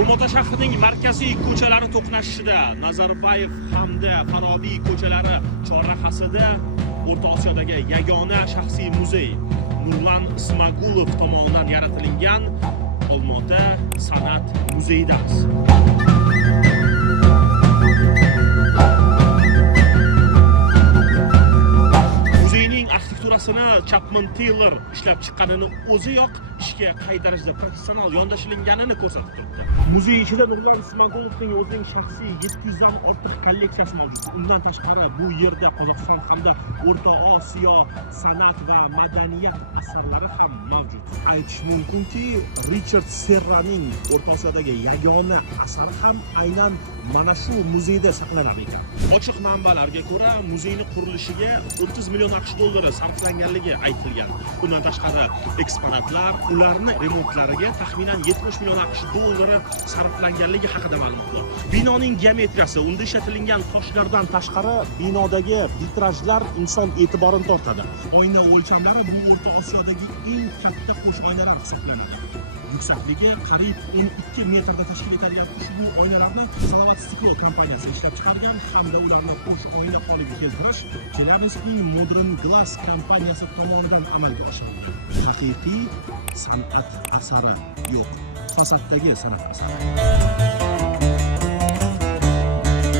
Olmaota shahrining markaziy ko'chalari to'qnashishida Nazarbayev hamda Farobiy ko'chalari chorrahasida O'rta Osiyodagi yagona shaxsiy muzey Nurlan Ismagulov tomonidan yaratilgan Olmaota san'at muzeyidamiz. Chapman Taylor ishlab chiqqanini o'ziyoq ishga qay darajada professional yondashilinganini ko'rsatib turibdi. Muzey ichida Nurlan Ismagulovning o'zining shaxsiy 700 dan ortiq kolleksiyasi mavjud. Undan tashqari bu yerda Qozog'iston hamda O'rta Osiyo san'at va madaniyat asarlari ham mavjud. Aytish mumkinki, Richard Serraning O'rta Osiyodagi yagona asari ham aynan mana shu muzeyda saqlanar ekan. Ochiq manbalarga ko'ra, muzeyning qurilishiga 30 million AQSh dollari sarflanganligi aytilgan. Bundan tashqari eksponatlar, ularni remontlariga taxminan 70 million AQSh dollari sarflanganligi haqida ma'lumotlar. Binoning geometriyasi, unda ishlatilgan toshlardan tashqari binodagi vitrajlar inson e'tiborini tortadi. Oyna o'lchamlari bu O'rta Osiyodagi eng katta qo'shmaynalar hisoblanadi. Yuksakligi qariyb 12 metrda tashkil etadigan ushbu oynalarni Salovat Stiklo kompaniyasi ishlab chiqargan hamda ularni qo'sh oyna holiga keltirish Chelyabinskning Modern Glass kompaniyasi tomonidan amalga oshirilgan. Haqiqiy san'at asari yo'q, fasaddagi san'at asari.